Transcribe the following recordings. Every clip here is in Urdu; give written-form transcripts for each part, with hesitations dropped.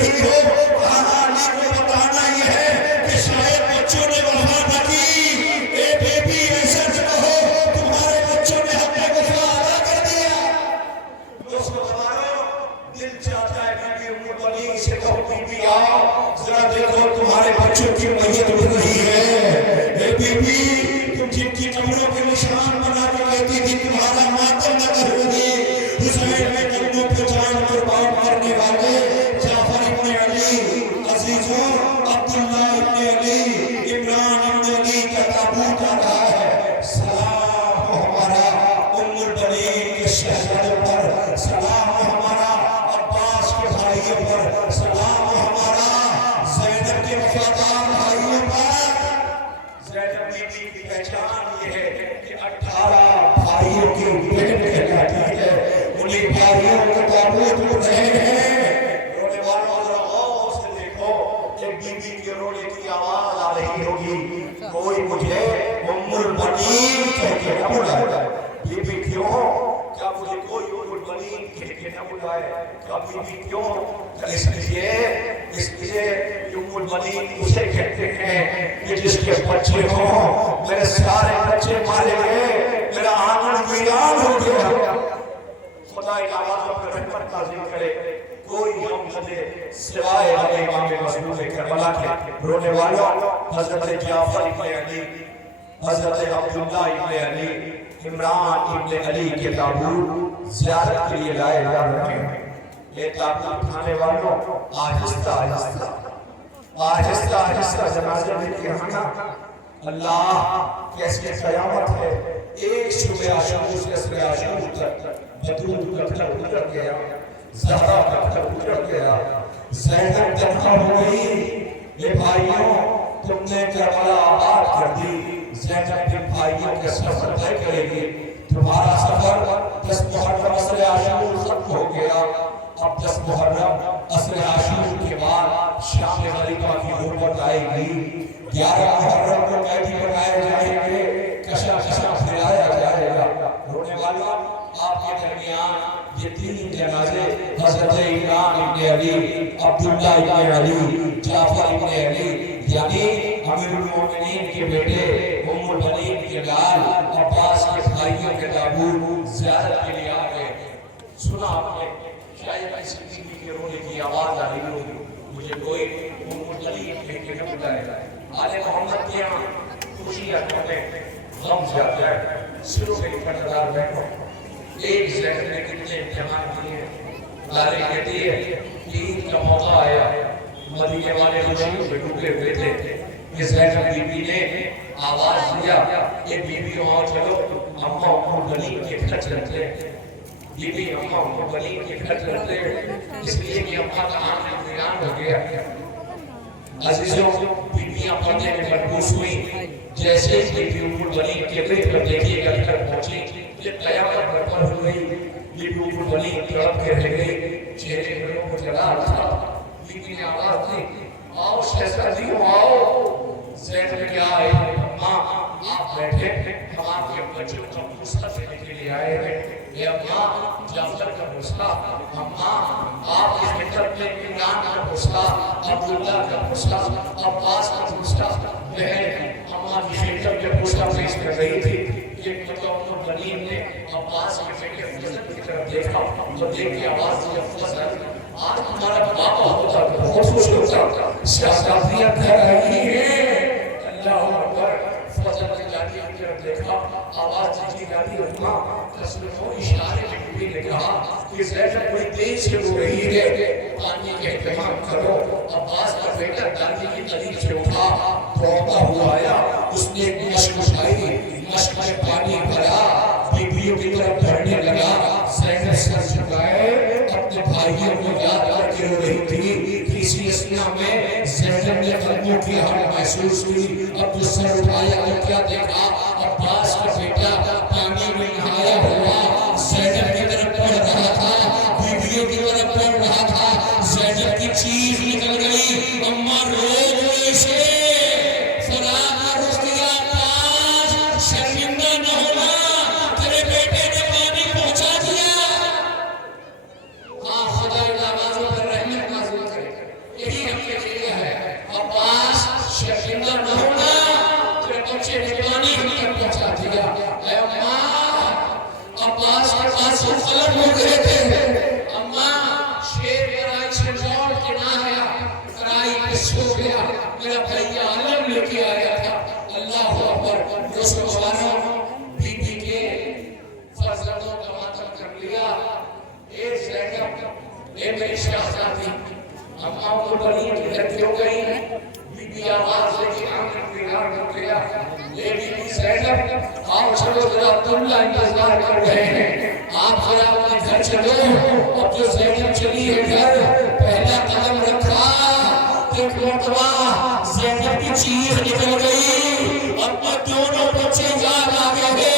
رہی ہو، کہاں علی کو بتانا یہ ہے کہ شاید بچوں نے وفا نہ کی، اے بیبی ایسا نہ کہو تمہارے بچوں نے حق وفا ادا کر دیا۔ دوستو ہمارا دل چاہتا ہے کہ ام البنین سے کہو بی بی آؤ ذرا دیکھو تمہارے بچوں کی میت اٹھ رہی ہے، اے بی بی تم جن کی قبروں کے نشان بنا کے کہتی تھی تمہارا ماتم نہ کرو گی، حسین میں قدموں پہ جان قربان کرنے والے جعفر ابن علی عزیزوں، عبداللہ ابن علی، عمران ابن علی کا تابوت آ رہا ہے۔ سلام ہو ہمارا ام البنین کے شہزادوں پر، سلام ہو ہمارا عباس کے بھائیوں پر، سلام ہو ہمارا زینب کے وفادار بھائیوں پر۔ زینب بی بی کی پہچان یہ ہے کہ 18 بھائیوں کی بہن کہلاتی ہے، انہیں بھائیوں کو تابوت اٹھ رہے ہیں۔ رونے والوں ذرا غور سے دیکھو، ایک بی بی کے رونے کی آواز آ رہی ہوگی، کوئی مجھے ام البنین کہہ کے نہ بلائے۔ بی بی کیوں؟ کیا مجھے کوئی ام البنین کہہ کے نہ بلائے؟ کیا بی بی کیوں؟ اس لیے ام البنین اسے کہتے ہیں کہ جس کے بچے ہوں، میرے سارے بچے مارے گئے، میرا آنگن ویران ہو گیا۔ خدا کی آواز پر رحمت نازل کرے، کوئی غم نہ دے سوائے امام مظلوم کربلا کے۔ رونے والوں، حضرت جعفر ابن علی، حضرت عبداللہ ابن علی، عمران ابن علی کے تابوت زیارت کے لیے لائے جا رہے ہیں۔ یہ تابوت اٹھانے والوں آہستہ آہستہ آہستہ آہستہ جنازے میں کے آنا۔ اللہ کیسی قیامت ہے، ایک صبح عاشور سے صبح عاشور تک بدرود کا گھر اجڑ گیا، زہرا کا گھر اجڑ گیا، زینب تنہا ہو گئی۔ یہ بھائیوں تم نے کربلا آباد کر دی، زینب کے بھائیوں کے سفر طے کرے گی، تمہارا سفر 10 محرم عصر عاشور ختم ہو گیا۔ اب 10 محرم عصر عاشور کے بعد شام غریبہ کی غربت آئے گی، 11 محرم کو قیدی بنائے جائیں گے، کشا کشا پھیلایا جائے گا۔ رونے والا آپ کے درمیان یہ 3 جنازے حضرت عمران ابن علی، عبداللہ ابن علی، جعفر ابن علی یعنی امیر المومنین کے بیٹے، ام البنین کے لال، عباس کے بھائیوں کے تابوت زیارت کے لیے آ گئے۔ سنا آپ نے شاید کسی بیوی کے رونے کی آواز آ رہی ہوگی، مجھے کوئی ام البنین کہہ کے نہ بلائے۔ آل محمد کے یہاں خوشیاں کرنے غم زیادہ ہے، سروں کے نظر بیٹھو۔ ایک زینب نے کتنے امتحان کیے ہیں، لاری کہتی ہے کہ عید کا موقع آیا، مدینے والے خوشیوں میں ڈوبے ہوئے تھے، کہ زینب بی بی نے آواز دیا کہ بی بی وہاں چلو، اماں ام البنین کے گھر چلتے ہیں۔ بی بی اماں ام البنین کے گھر چلتے ہیں، اس لیے کہ اماں کا آنکھ ویران ہو گیا۔ عزیزوں بیویاں پردے میں ملبوس ہوئی، جیسے بی بی ام البنین کے بیت پر دیکھیے گا گھر پہنچی، یہ قیامت برپا ہوئی۔ بی بی ام البنین تڑپ کے رہ گئی، چہرے گھروں کو جلال تھا۔ بی بی نے آواز دی، آؤ شہزادیوں آؤ۔ زینب کیا آئے، ماں آپ بیٹھے، ہم آپ کے بچوں کا نسخہ دینے کے لیے آئے ہیں۔ اے اماں جعفر کا نسخہ، اماں آپ کی خدمت میں عمران کا نسخہ، عبداللہ کا نسخہ، عباس کا نسخہ۔ بہن اماں کی خدمت میں نسخہ پیش کر رہی تھی۔ یہ ام البنین نے عباس کے بیٹے فضل کی طرف دیکھا تو دیکھ کے آواز دیا، فضل آج تمہارا بابا ہوتا تو بہت خوش ہوتا، شہزادیاں گھر آئی ہیں۔ اللہ اکبر۔ فضل نے جاتی کی طرف دیکھا، آواز دی جاتی اماں، تصرف و اشارے میں بی بی نے کہا کہ زینب بڑی تیز سے رو رہی ہے، پانی کا اہتمام کرو۔ عباس کا بیٹا دادی کی قریب سے اٹھا، دوڑتا ہوا آیا، اس نے ایک مشک اٹھائی، مشک میں پانی بھرا، بیویوں کی طرف بڑھنے لگا۔ زینب سر جھکائے اپنے بھائیوں کو یاد کر کے رو رہی تھی۔ کسی اثناء میں زینب نے قدموں کی ہٹ محسوس کی، اب جو سر اٹھایا تو کیا دیکھا، عباس کا بیٹا پانی میں نہایا ہوا زینب کی طرف بڑھ رہا تھا، بیویوں کی طرف بڑھ رہا تھا۔ زینب کی چیخ نکل گئی، اماں روک لو اسے، فراق کا رخ کیا عباس، شرمندہ نہ ہونا، تیرے بیٹے نے پانی پہنچا دیا۔ خدا ان آوازوں پر رحمت نازل کرے۔ قلم ہو گئے تھے. اماں شیر کرائی سے لوٹ کے نہ آیا, کرائی پہ سو گیا. میرا بھائی عالم لے کے آیا تھا. اللہ اکبر. دوستوں بی بی کے فرزندوں کا ماتم کر لیا. اے زینب, اے میری شہزادی, اماں کو بڑی ڈر کیوں گئی ہے؟ بی بی آواز لے کے آنگن بگاڑ ہو گیا. اے بی بی زینب, آؤ چلو ذرا عبداللہ انتظار کر رہے ہیں, آپ ذرا اپنے گھر چلو. اب جو زینب چلی ہے گھر, پہلا قدم رکھا, ایک مرتبہ زینب کی چیخ نکل گئی. اب دونوں بچے یاد آ گئے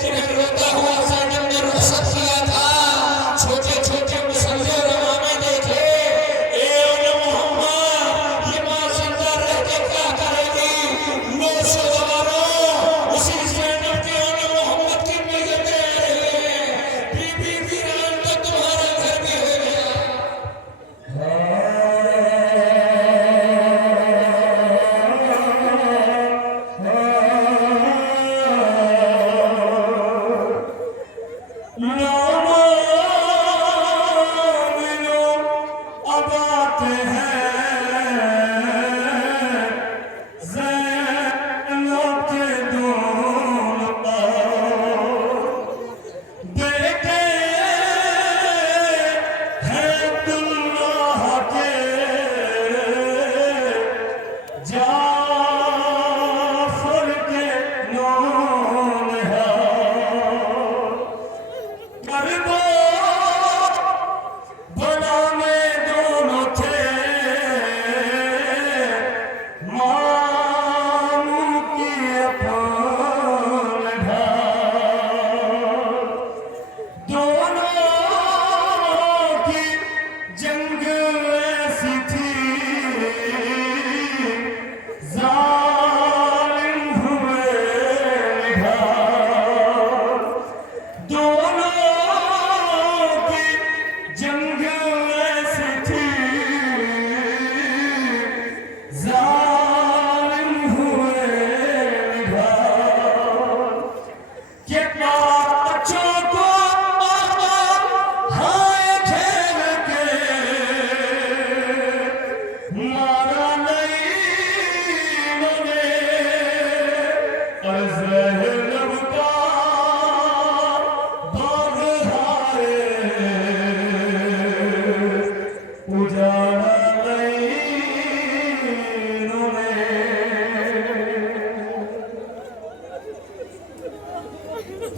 جنہیں روتا ہوا زینب نے رخصت کیا تھا. چھوٹے چھوٹے مسلے روانے دیکھے. اے محمد, یہ ماں زندہ رہ کے کیا کرے گی؟ نوش و گوارو اسی زینب کے محمد کی میت دے رہے ہیں. بی بی ویران تو تمہارا گھر بھی ہو گیا.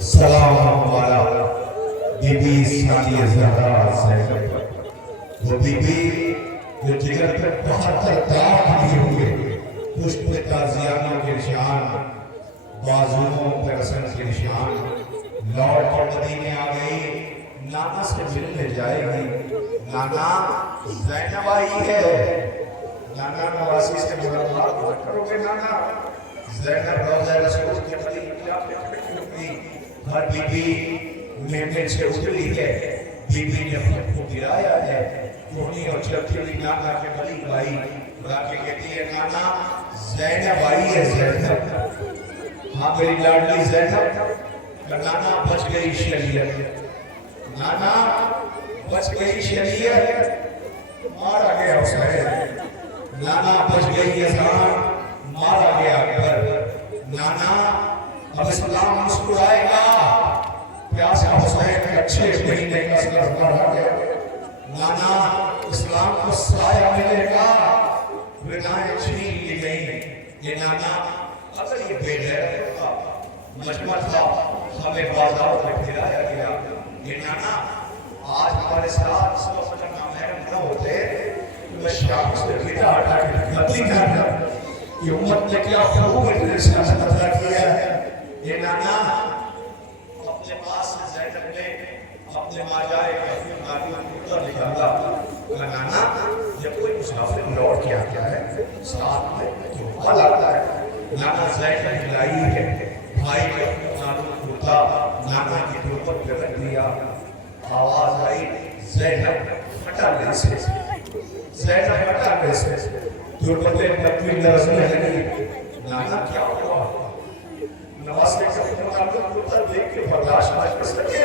سلام والا بی بی ثانیہ زہرا زینب, وہ بی بی جو جگر پر 72 داغ لیے ہوئے, پشت پہ تازیانوں کے نشان, بازوؤں پر رسن کے نشان, لوٹ کر مدینے آ گئی. نانا سے ملنے جائے گی. نانا زینب آئی ہے. نانا نواسی سے ملاقات نہ کرو گے نانا؟ زینب روضہ رسول کے قریب کیا فکر ہوگی؟ ہر بی بی میمن سے اٹھلی ہے. بی بی نے خود کو گرایا ہے. کونی اور چلتی ہوئی نانا کے قریب آئی, بلا کے کہتی ہے نانا زینب آئی ہے. زینب, ہاں میری لاڈلی زینب. نانا بچ گئی شریعت, نانا بچ گئی شریعت, مارا گیا حسین. نانا بچ گئی اذان, مارا گیا اکبر. نانا اب اسلام مسکرائے گا, پیاسا حسین کے اچھے مہینے کا سر بڑھا گیا. نانا اسلام کو سایہ ملے گا, ردائیں چھین لی گئی. یہ نانا اگر یہ بے غیرت کا مجمع تھا, ہمیں بازار میں پھرایا گیا. یہ نانا آج ہمارے ساتھ اس وقت نامحرم نہ ہوتے, میں شام سے بیٹا ہٹا کے غلطی کرنا کہ امت نے کیا خوب سیاست ادا کیا ہے. یہ نانا اپنے پاس سے زینب نے اپنے ماجائے کا معلوم مقدر نکالا. نانا جب کوئی مسافر لوٹ کے آتا ہے ساتھ میں تو پھل آتا ہے. نانا زینب ہلائی ہے, بھائی کا معلوم ہوتا نانا کی دھوپت پہ رکھ دیا. آواز آئی زینب ہٹا لے سے, زینب ہٹا لے سے. دھوپت پہ پتوی لرزنے لگی. نانا کیا ہوا؟ نواز نے کہا معلوم ہوتا دیکھ کے برداشت نہ کر سکے.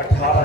18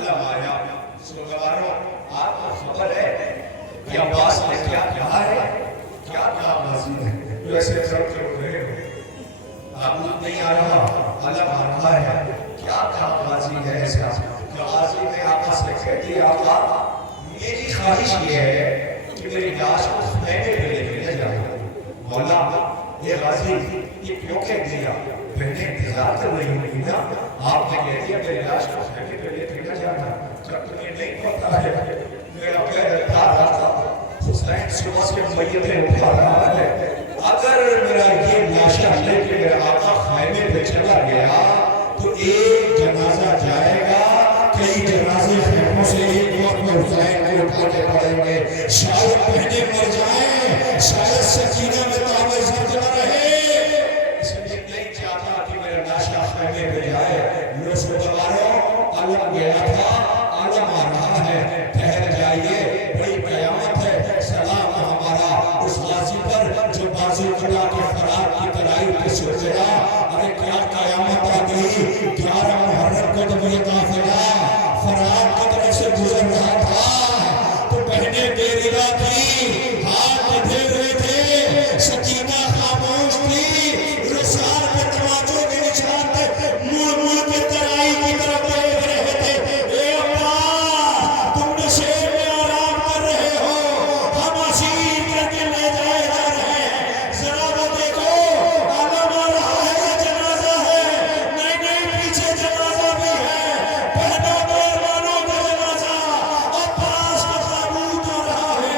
علم آیا سنگواروں آپ کو خبر ہے کہ عباس نے کیا کہا ہے کیا کہا غازی نے جو ایسے طرف کے ہو رہے ہو آپ نہیں آ رہا علم آ رہا ہے کیا کہا غازی نے ایسا کہ غازی نے آقا سے کہہ دیا آقا میری خواہش یہ ہے کہ میری لاش کو خیمے پہ لے کے جائے مولا یہ غازی یہ کیوں کہہ دیا بہنیں انتظار کر رہی ہوئی نا آپ نے کہہ دیا میری لاش کو خیمے پہ لے کے جانا جب تمہیں نہیں پتا ہے میرا پیر اٹھا رہا تھا حسین صبح سے میتیں اٹھا رہا ہے اگر میرا یہ لاشا لے کے میرا آقا خیمے پہ چلا گیا تو ایک جنازہ جائے گا کئی جنازے خیموں سے ایک وقت میں حسین کو اٹھانے پڑیں گے شاید بہنیں مر جائیں شاید سکینہ میں تعمیر زد نہ رہے اس لیے نہیں چاہتا کہ میرا لاشا خیمے پہ جائے یوسف دواروں علم گیا تھا علم آ رہا ہے ٹھہر جائیے بڑی قیامت ہے سلام ہمارا اس غازی پر جو بازو کٹا کے فرار کی ترائی پہ سو گیا ارے کیا قیامت آ گئی 11 محرم کو جب یہ قافلہ فرار کی طرف سے گزر رہا تھا تو بہنیں بے رضا تھی ہاتھ بندھے ہوئے تھے سکینہ خاموش تھی رسال پہ تماچوں کے نشان تھے مڑ مڑ کے ترائی کی طرف دیکھ رہے تھے اے اللہ تم نشے میں آرام کر رہے ہو ہم اسیر کر کے لے جائے جا رہے ہیں ذرا وہ دیکھو علم آ رہا ہے یا جنازہ ہے نہیں پیچھے جنازہ بھی ہے پہنا مہربانوں کا جنازہ عباس کا تابوت آ رہا ہے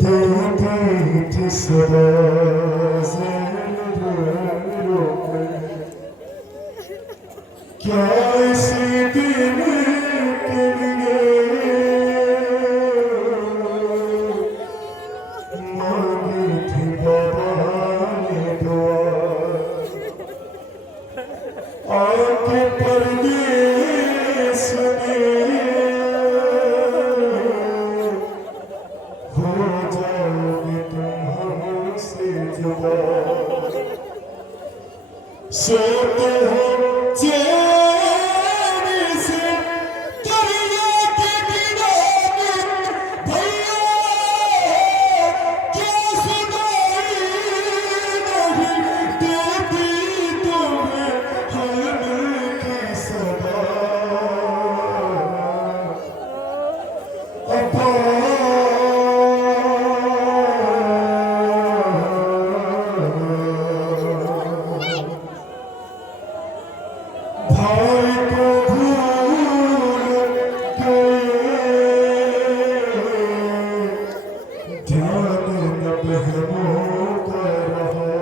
دیتی صدا کیا اسی دن کے لیے مانگی تھی بابا نے دعا آنکھ پردیس میں ہو جاؤ گے تم ہم سے جدا سوتے ہو چین سے دریا کے کنارے بھیا کیا سنائی نہیں دیتی تمہیں حلم کی صدا بھائی کو بھول گئے دھیان نہ بہنوں کا رہا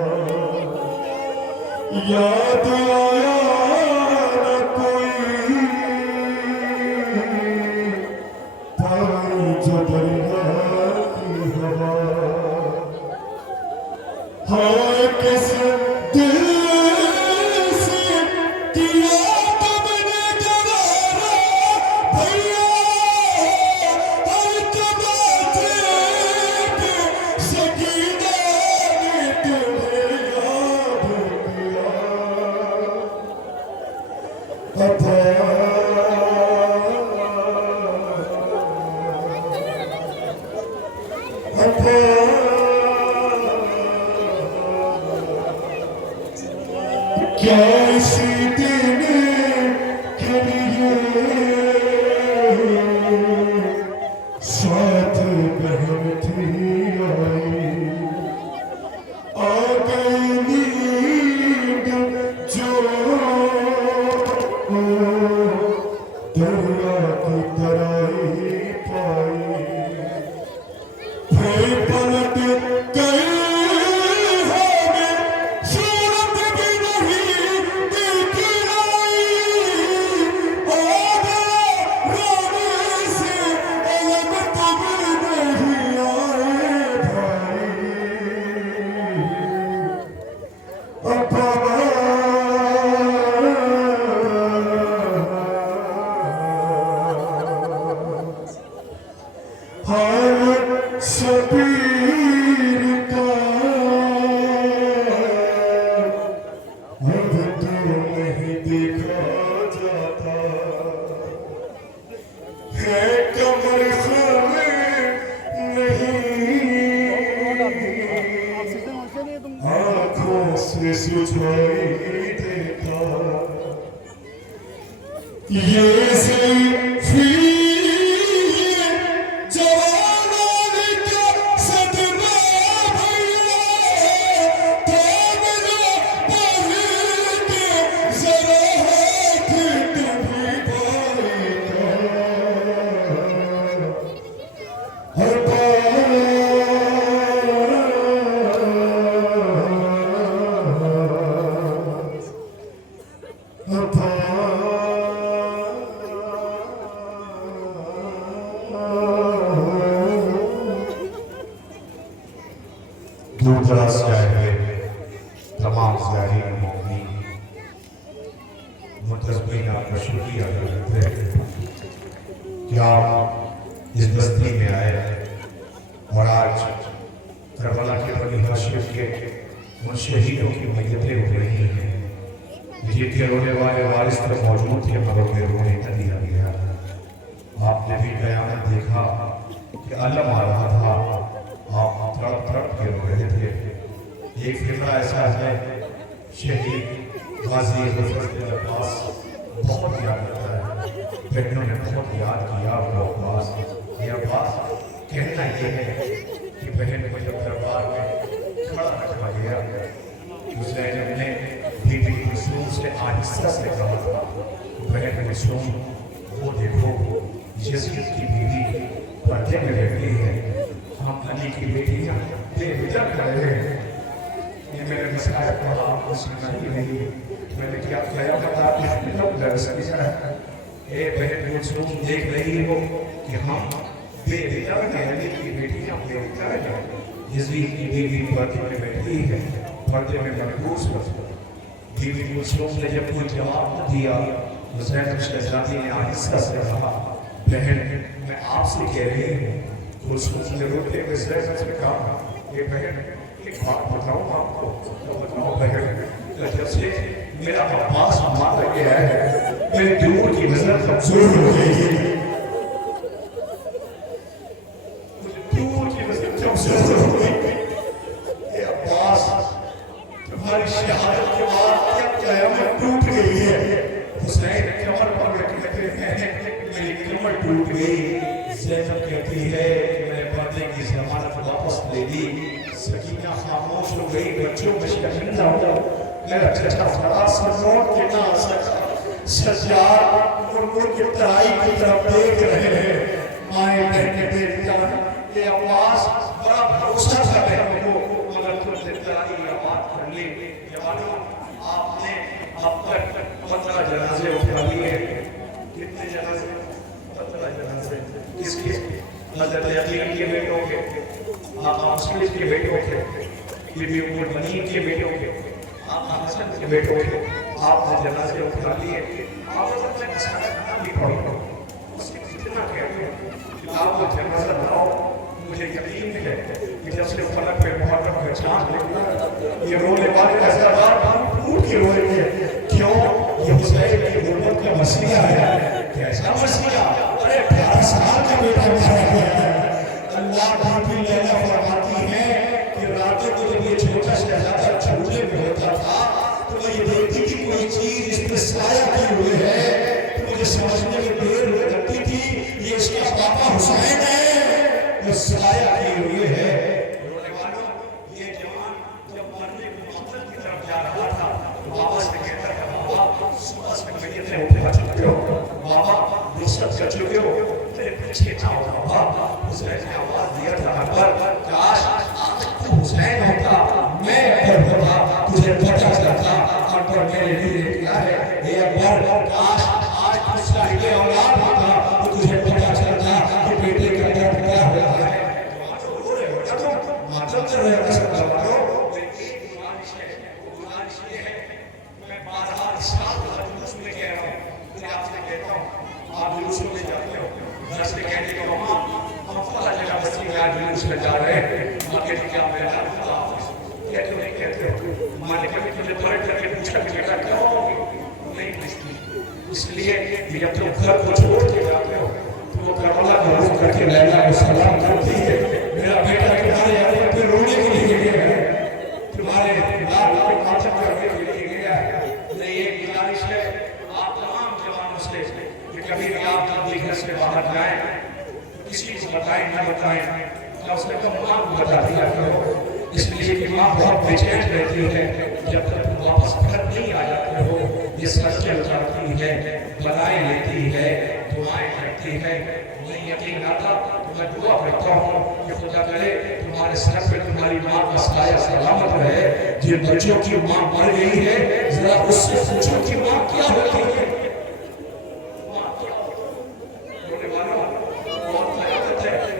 یاد آیا نہ کوئی پائی جو دریا کی ہوا ہائے کس دل سے کیا تم نے قرارا بھیا ہر کباتے پہ سکینہ نے تمہیں یاد کیا کیا اسی دن کے لیے ساتھ بہن تھی آئی آ گئی نیند جو دریا کی ترائی پائی پھر پلٹ گئی ہمیں صورت بھی نہیں سجھائی دیتا یہ سیفی جوانان کا صدمہ بھیا تابنا پڑھ کے ذرا ہاتھ کبھی پائے ہر دور دراز سے آئے ہوئے تمام زائرین مومنین منتظمین آپ کا شکریہ کرتے ہیں کہ آپ اس بستی میں آئے اور آج کربلا کے بنی ہاشم کے ان شہیدوں کی میتیں اٹھ رہی ہیں جن کے رونے والے وارث تو موجود تھے مگر میں رونے نہ دیا گیا آپ نے بھی قیامت دیکھا کہ علم آ رہا تھا آپ تڑپ تڑپ کے رو رہے تھے ایک فکرہ ایسا ہے شہید غازی غفر عباس بہت یاد کرتا ہے بہنوں نے بہت یاد کیا آپ کو عباس یہ عباس کہنا یہ ہے کہ بہن کو جب دربار میں کھڑا رکھا گیا حسین نے بی بی کلثوم سے آہستہ سے کہا تھا بہن کلثوم وہ دیکھو یزید کی بیوی پردے میں رہتی ہے ہم علی کی بیٹیاں بے وجہ کر رہے ہیں یہ میرے مسائل کو آپ کو سننا ہی نہیں میں نے کیا قیامت آپ نے ہمیں لوگ درس کیا ہے اے بہن کلثوم دیکھ رہی ہو کہ ہم بے وجہ میں علی کی بیٹیاں بے وجہ ہیں یزید کی بیوی پردے میں بیٹھی ہے پردے میں محبوس ہو بی بی کلثوم نے جب کوئی جواب نہ دیا حسین شہزادی نے آہستہ سے کہا بہن میں آپ سے کہہ رہی ہوں کلثوم نے روتے ہوئے زینب سے کہا کہ بہن ایک بات بتاؤں آپ کو بتاؤ بہن جب سے میرا عباس مارا گیا ہے میرے دور کی نظر کمزور ہو گئی ہے مجھے دور کی نظر کمزور ہو گئی اے عباس تمہاری شہادت کے بعد کیا قیامت ٹوٹ گئی ہے حسین کمر پکڑ کے کہتے ہیں میری کمر ٹوٹ گئی زینب کہتی ہے کہ میں پردے کی ضمانت واپس لے لی سکینہ خاموش ہو گئی بچوں میں شرمندہ ہو میرا چچا فراز سے نوٹ کے نہ آ سکا سجاد مرمر کے ترائی کی طرف دیکھ رہے ہیں مائیں بہنیں بیٹیاں یہ آواز بڑا بھروسہ تھا بہنوں کو مگر تم نے ترائی آباد کر لی جوانوں آپ نے اب تک 15 جنازے اٹھا لیے کتنے جنازے 15 جنازے کس کے حضرت یقین کے بیٹوں کے آقا مسلم کے بیٹوں کے بی بی ام المؤمنین کے بیٹوں کے آقا حسن کے بیٹوں کے آپ نے جنازے اٹھا لیے آپ حضرت نے مسئلہ کھانا بھی پڑھا اس کی کتنا کہتے ہیں کتاب و جنازہ لاؤ مجھے یقین ہے کہ جب سے فلک پہ محرم کا چاند نکلا یہ رونے والے ہزارات ٹوٹ کے روئے گے کیوں یہ حسین کی غربت کا مسئلہ ہے کیسا مسئلہ ارے 18 سال کا بیٹا مارا گیا ہے اللہ بھابی لیلہ فرماتی ہے کہ راتوں کو جب یہ چھوٹا شہزادہ جھولے میں ہوتا تھا تو میں یہ دیکھتی کہ کوئی چیز اس پہ سایہ کی ہوئے ہے تو مجھے سمجھنے میں دیر ہو جاتی تھی یہ اس کا پاپا حسین ہے جو سایہ کی ہوئے ہے رونے والوں یہ جوان جب مرنے کو مقتل کی طرف جا رہا تھا تو بابا سے کہتا ہے بابا صبح سے میتیں اٹھا چکے ہو بابا رخصت کر چکے ہو تیرے پیچھے نہ ہو بابا حسین نے آواز دیا تھا اکبر کاش آج تو حسین ہوتا میں اکبر ہوتا تجھے پتہ چلتا اکبر میرے لیے کیا ہے اے اکبر کاش آج تو صاحب اولاد ہوتا تو تجھے پتہ چلتا کہ بیٹے کا درد کیا ہوتا ہے رو رہے ہو کیا تم ماتم کر رہے ہو کیا سب کرو ایک گزارش ہے گزارش یہ ہے میں 12 سال جلوس میں کہہ رہا ہوں میں آپ سے کہتا ہوں آپ جلوسوں میں جاتے ہو درس میں کہتے کہ ہم فلا جگہ بچی میں آج جلوس میں جا رہے ہیں ماں کہتی کیا میرا خدا حافظ کہتے ہو نہیں کہتے ہو ماں نے کبھی تجھے پلٹ کر کے پوچھا کہ بیٹا کیا ہوگی نہیں پوچھتی اس لیے کہ جب تم گھر کو چھوڑ کے جاتے ہو تو وہ کربلا کا رخ کر کے لیلا کو سلام کرتی ہے میرا بیٹا تمہارے آنے پہ رونے کے لیے گیا ہے تمہارے لاکھ کو ماتم کر کے بتا دیا کرو، اس لیے کہ ماں بہت بے چین رہتی ہے جب تک تم واپس گھر نہیں آ جاتے ہو، یہ سچے اتارتی ہے، بلائیں لیتی ہے، دعائیں کرتی ہے۔ نہیں یقین آتا تو میں دعا کرتا ہوں کہ خدا کرے تمہارے سر پہ تمہاری ماں کا سایہ سلامت رہے۔ جن بچوں کی ماں مر گئی ہے ذرا اس سے پوچھو کہ ماں کیا ہوتی ہے، ماں کیا ہونے والا بہت قیادت ہے۔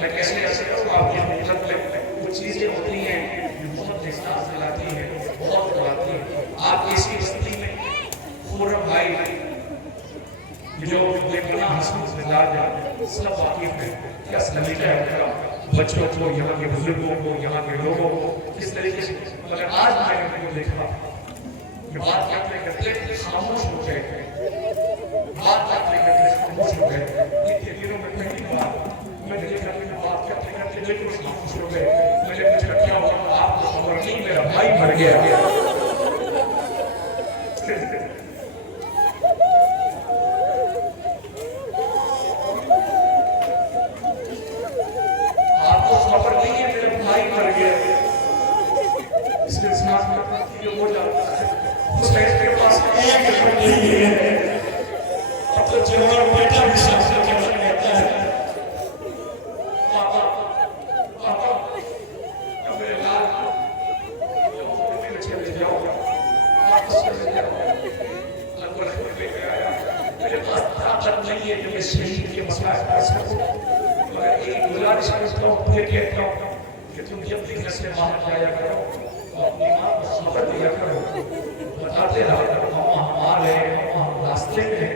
میں کیسے ایسے کروں آپ کی خدمت میں، کچھ چیزیں ہوتی ہیں جو بہت احساس دلاتی ہیں، بہت دلاتی ہیں۔ آپ کی اسی بستی میں خورم بھائی جو بے پناہ حسن مزاج ہے، سب واقف ہیں کیا سلیقہ ہے ان کا، بچوں کو، یہاں کے بزرگوں کو، یہاں کے لوگوں کو کس طریقے سے۔ مگر آج میں نے ان کو دیکھا کہ بات کرتے کرتے خاموش ہو گئے، بات کرتے کرتے خاموش ہو گئے۔ اتنے دنوں میں پہلی بار میں نے دیکھا کہ بات کرتے کرتے بالکل خاموش ہو گئے۔ میں نے پوچھا کیا ہوا، آپ کو خبر نہیں میرا بھائی مر گیا۔ آپ کو خبر نہیں ہے میرا بھائی مر گیا۔ اس کے ساتھ میں ہو جاتا ہے، حسین کے پاس ایک گھر نہیں ہے، اب تو جوان بیٹا بھی ساتھ سے کہنا کہتا ہے پاپا پاپا اب میرے لال میرے چلے جاؤ، واپس چلے جاؤ، اللہ کو رحمت لے کے آیا۔ میرے پاس طاقت نہیں ہے کہ میں شہید کے مسائل کر سکوں، مگر ایک گزارش کرتا ہوں، پھر کہتا ہوں کہ تم جب بھی گھر سے باہر جایا کرو تو اپنی ماں کو خبر دیا کرو، بتاتے رہا کرو ماما ہم آ رہے ہیں، ماما ہم راستے میں ہیں،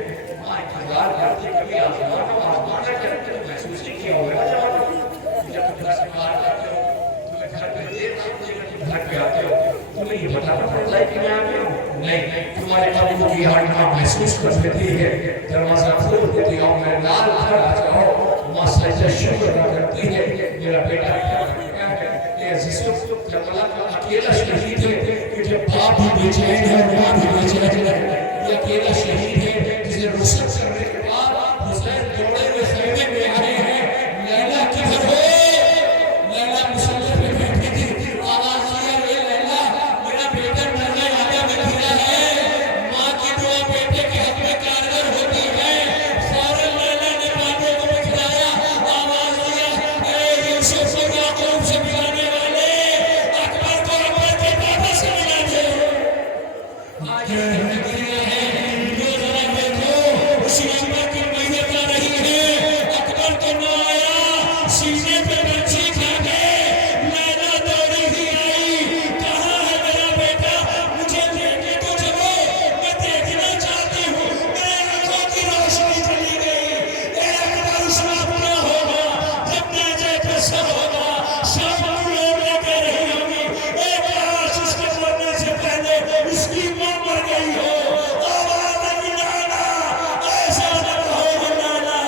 ماں انتظار کرتے کبھی آزمانا کرتے تو محسوس نہیں کیا ہوگا جب تم گھر سے باہر جاتے ہو، تمہیں گھر پہ دیر لگتی ہے، تم گھر پہ آتے ہو، تمہیں یہ بتانا پڑتا ہے کہ میں آ گیا ہوں؟ نہیں، تمہارے قدموں کی آڑ ماں محسوس کر دیتی ہے، دروازہ کھول دیتی ہے، میرے لال گھر آ جاؤ، ماں سجدہ شکر ادا کرتی ہے، میرا بیٹا کیا ہے، اے عزیزو کربلا کا اکیلا شہید ہے کہ جب باپ بھی بے چین ہے، ماں بھی بے چین ہے، یہ اکیلا شہید ہے جسے رخصت کرنے کے بعد حسین دوڑے ہوئے خیمے میں آئے ہیں، لیلا کدھر ہو؟ لیلا مسلح پہ بیٹھی تھی، آواز دیا اے لیلا میرا بیٹا مرنے والا میں گرا ہے، ماں کی دعا بیٹے کے حق میں کارگر ہوتی ہے۔ فوراً لیلا نے باتوں کو بکھرایا، آواز دیا اے یوسف اور یعقوب سے ملانے والے، اکبر کو اپنے کے بابا سے ملا دے۔ آج یہ نگریہ ہے، یہ ذرا دیکھو اسی اکبر کی میت آ رہی ہے، اکبر تو نہ آیا، سینے پہ بچی کھا کے لیلا دوڑی ہی آئی، کہاں ہے میرا بیٹا، مجھے دیکھنے تو چلو، میں دیکھنا چاہتی ہوں، میرے آنکھوں کی روشنی چلی گئی۔ اے اکبر اس وقت نہ ہوگا جب نیزے پہ سر ہوگا، شام لوگ کہہ رہی ہوگی اے کاش اس کے مرنے سے پہلے اس کی ماں مر گئی ہو، آواز آئی لالا ایسا نہ کہو لالا۔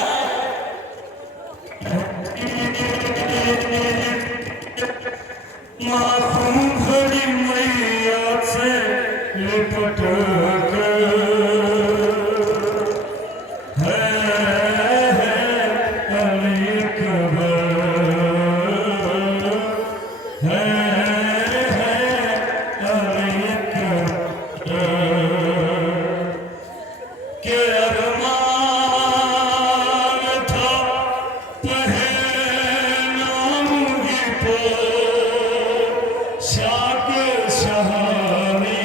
معصوم کھڑی میاں سے لپٹ کر ہے علی اکبر، ہے علی اکبر، کہ ارمان تھا پہناؤں گی تو شاک شہانی،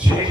6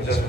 10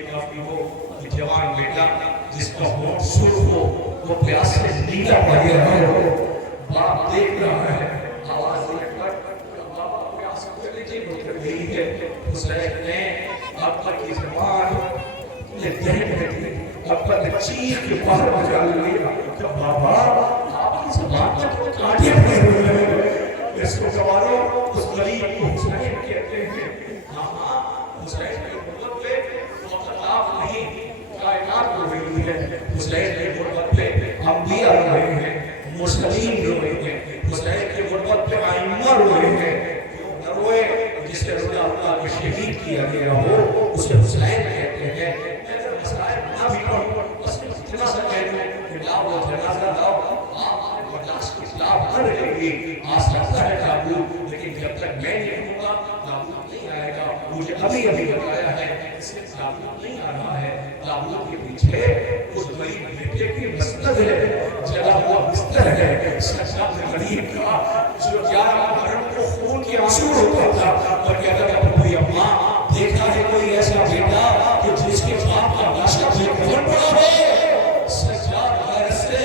یہ کافی ہو کہ جوان بیٹا جس کا ہونٹ سرخ ہو وہ پیاس سے نیلا پڑ گیا ہو، باپ دیکھ رہا ہے، آواز دے کر بابا پیاس کر لیجیے بول رہی ہے۔ حسین نے ابا کی زبان یہ دہن رہی، ابا نے چیخ کے باہر بجا لیا کہ بابا آپ کی زبان میں تو کانٹے پڑے ہوئے ہیں، اس کو سوارو اس غریب کو حسین کہتے ہیں۔ ہاں حسین کے غربت پہ فقط آپ نہیں کائنات رو رہی ہے، حسین کے غربت پہ انبیاء رو رہے ہیں، مرسلین رو رہے ہیں، حسین کے غربت پہ ائمہ رو رہے ہیں۔ کیوں نہ روئے؟ جسے رضا اللہ کو شہید کیا گیا ہو اسے حسین کہتے ہیں۔ اگر مسائل نہ بھی پڑھو بس اتنا سا کہہ دوں کہ لاؤ وہ جنازہ لاؤ، آپ نے برداشت کی اصلاح نہ رہے گی، آ سکتا ہے تابوت، لیکن جب تک میں نہیں ہوں گا تابوت نہیں آئے گا۔ مجھے ابھی بتایا ہے اس سے تابوت نہیں آ رہا ہے، تابوت کے پیچھے اس غریب بیٹے کی مسند ہے، جلا ہوا بستر ہے، سجاد غریب کا جو 11 محرم کو خون کے آنسو روتا تھا اور کہتا تھا بھائی اماں دیکھا ہے کوئی ایسا بیٹا کہ جس کے باپ کا لاشا بے کفن پڑا ہو؟ سجاد غیر سے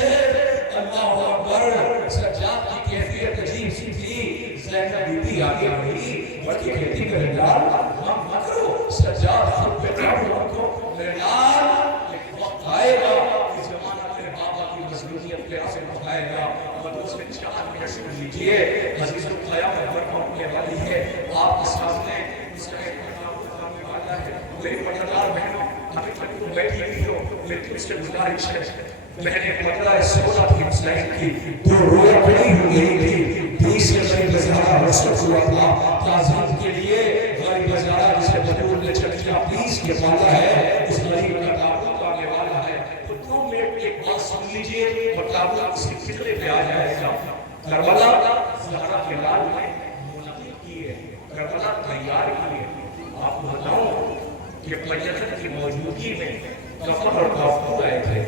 اللہ اکبر، سجاد کی کیفیت عجیب سی تھی۔ زینب بی بی آگے بڑھی بڑھ کے کہتی میرے لال ہم مت کرو، سجاد خود پہ کام رکھو، میرے لال ایک وقت آئے گا کہ زمانہ تیرے بابا کی مظلومیت پہ آسے بتائے گا۔ اور دوسرے 4 منٹ سن لیجئے، عزیز القیامت برپانے والی ہے آپ کے سامنے اس کا ایک بتانے والا ہے۔ میری پردار بہنوں ابھی تک تو بیٹھی ہوئی ہو، لیکن اس سے گزارش ہے بہنیں پردہ سونا تھی حسین کی، 2 رویا پڑی ہو گئی تھی، 20 سے غریب زہرا رسول ہوا تھا تعظیم کے لیے۔ غریب زہرا جسے بطول نے چلیا پلیس کے پالا ہے، اس غریب کا تابوت آنے والا ہے۔ تو 2 منٹ ایک بات سن لیجئے اور تابوت اس کے فکرے پہ آ جائے گا۔ کربلا زہرا کے لال نے منعقد کی ہے، کربلا تیار کی ہے۔ آپ کو بتاؤں کہ پیغمبر کی موجودگی میں کفن اور کافور آئے تھے،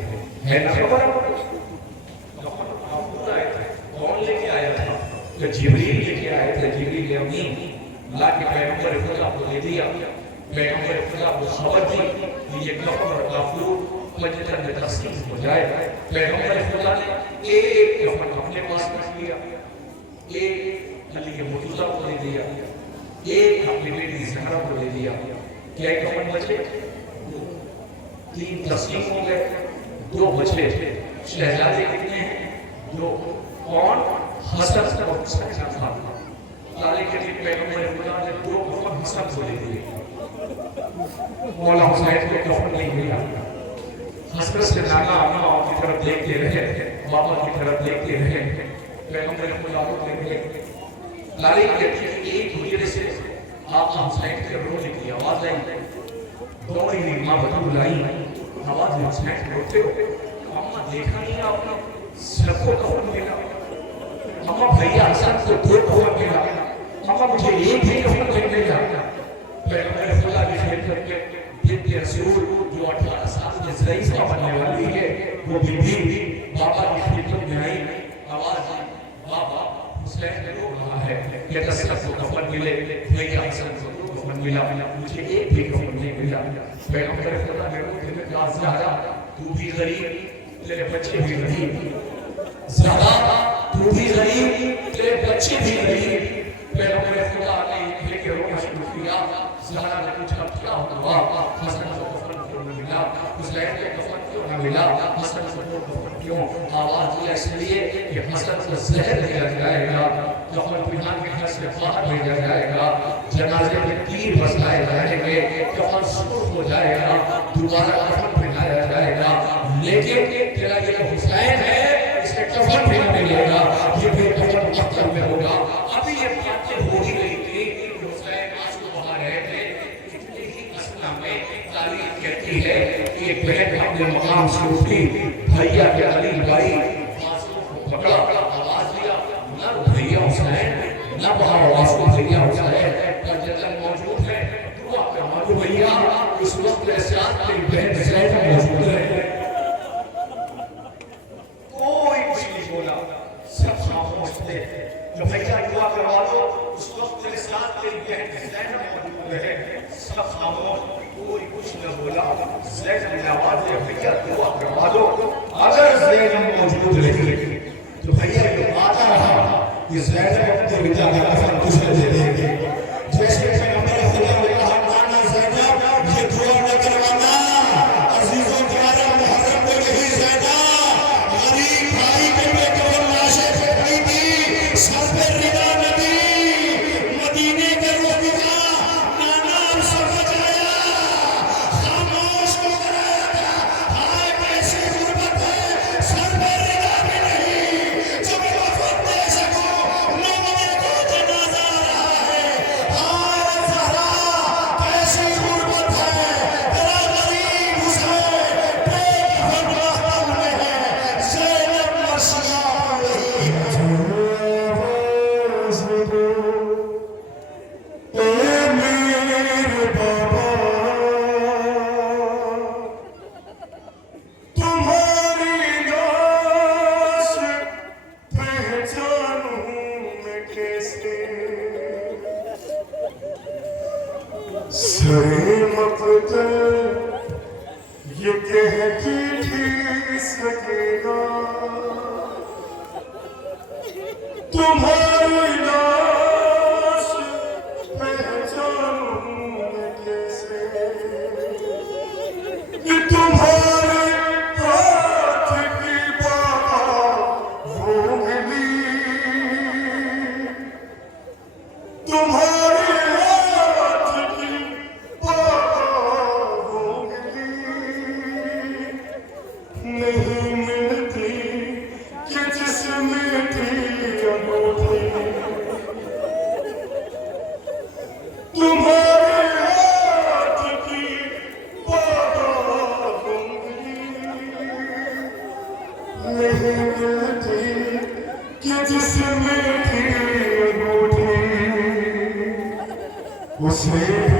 ہے نا خبر؟ کفن اور کافور آئے تھے، کون لے کے آیا تھا؟ کہ جبریل لے کے آئے تھے، جبریل امین لا کے پیغمبر خدا کو دے دیا۔ پیغمبر خدا کو خبر دی کہ یہ کفن اور کافور مجلس میں تقسیم ہو جائے۔ پیغمبر خدا نے ایک کفن اپنے پاس رکھ لیا، ایک علی مرتضیٰ کو دے دیا، ایک اپنی بیٹی زہرا کو دے دیا۔ کیا ایک کفن بچے؟ 3 تقسیم ہو گئے، 2 بچے۔ شہزادے کتنے ہیں؟ 2۔ کون؟ حسن اور حسین تھا۔ لالے کے لیے پیغمبر خدا نے 2 کفن حسن کو دے دیے، مولا حسین کو کفن نہیں ملا۔ حسرت سے نانا اماں کی طرف دیکھتے رہے، بابا کی طرف دیکھتے رہے، پیغمبر خدا کو دیکھتے رہے۔ لالے کہتی ہے ایک حجرے سے آقا حسین کے رونے کی آواز آئی، دوڑی ہوئی ماں بطول آئی، آواز حسین روتے ہو، اماں دیکھا نہیں آپ نے سب کو کفن ملا؟ اماں بھیا حسن کو 2 کفن ملا، اماں مجھے ایک بھی کفن نہیں ملا۔ پیغمبر خدا کی خدمت میں بنت رسول جو 18 سال میں ضعیفہ بننے والی ہے، وہ بی بی بابا کی خدمت میں آئی، آواز آئی بابا حسین رو رہا ہے، کہتا سب کو کفن ملے، بھیا حسن کو 2 کفن ملا، مجھے ایک بھی کفن نہیں ملا۔ پیغمبر خدا نے روتے میں کہا زہرا تو بھی غریب تیرے بچے بھی غریب، زہرا تو بھی غریب تیرے بچے بھی غریب۔ پیغمبر خدا نے لے کے رونا شروع کیا۔ زہرا نے پوچھا کیا ہوا؟ حسن کو کفن کیوں نہ ملا؟ حسین کو کفن کیوں نہ ملا؟ حسن کو کفن کیوں؟ آواز دیا اس لیے کہ حسن کو زہر دیا جائے گا، کفن پہنا کے گھر سے باہر بھیجا جائے گا، جنازے میں تیر بسائے جائیں گے، کفن سرخ ہو جائے گا، دوبارہ کفن پہنایا جائے گا، لیکن تیرا یہ حسین ہے اس کے کفن بھی نہ ملے گا، یہ بے کفن مقتل میں ہوگا۔ ابھی یہ باتیں ہو ہی رہی تھی کہ حسین آنسو بہا رہے تھے، اتنی ہی اسنا میں تاریخ کہتی ہے کہ ایک بہن اپنے مقام سے اٹھی، بھیا کے علی بھائی آنسو کو پکڑا، آواز دیا نہ بھیا حسین نہ بہا آنسو بھیا حسین، پر جتن موجود ہے دعا کرنا تو بھیا اس وقت کے ساتھ تیری بہن زینب موجود ہے۔ کوئی کچھ نہیں بولا، سب خاموش تھے۔ جو بھیا دعا کروا دو اس وقت تیرے ساتھ تیری بہن زینب موجود ہے، سب خاموش، کوئی کچھ نہ بولا۔ واضح بھیا دعا کروا دو اگر زینب موجود رہی تو بھیا یہ وعدہ رہا کہ زینب اپنے بچہ کا کفن تجھے دے دیں گے جیسے پیغمبر خدا نے کہا نانا زینب یہ دعا نہ کروانا عزیزوں پیارے محرم میں یہی زینب غریب بھائی کے پہ کفن لاشیں پہ پڑی تھی سر پہ ردا نبی مدینے کے رخ کا نانا اب سمجھ آیا خاموش کو کرایا تھا ہائے کیسی غربت ہے سر پہ ردا بھی نہیں جب وفد دے سکو لوگوں کو جنازہ آ رہا ہے ہائے زہرا کیسی غربت ہے تیرا غریب حسین بے کفن ماتم میں ہے زینب مرثیہ وہی ہے سرے مقتل یہ کہتی تھی سکینہ تمہاری لاش پہچانوں میں کیسے کہ تمہارے ہاتھ کی بات وہ ملی تمہارے نہیں ملتی کہ جس میں تھی انگوٹھی تمہارے ہاتھ کی بات نہیں ملتی کہ جس میں تھی انگوٹھی اسے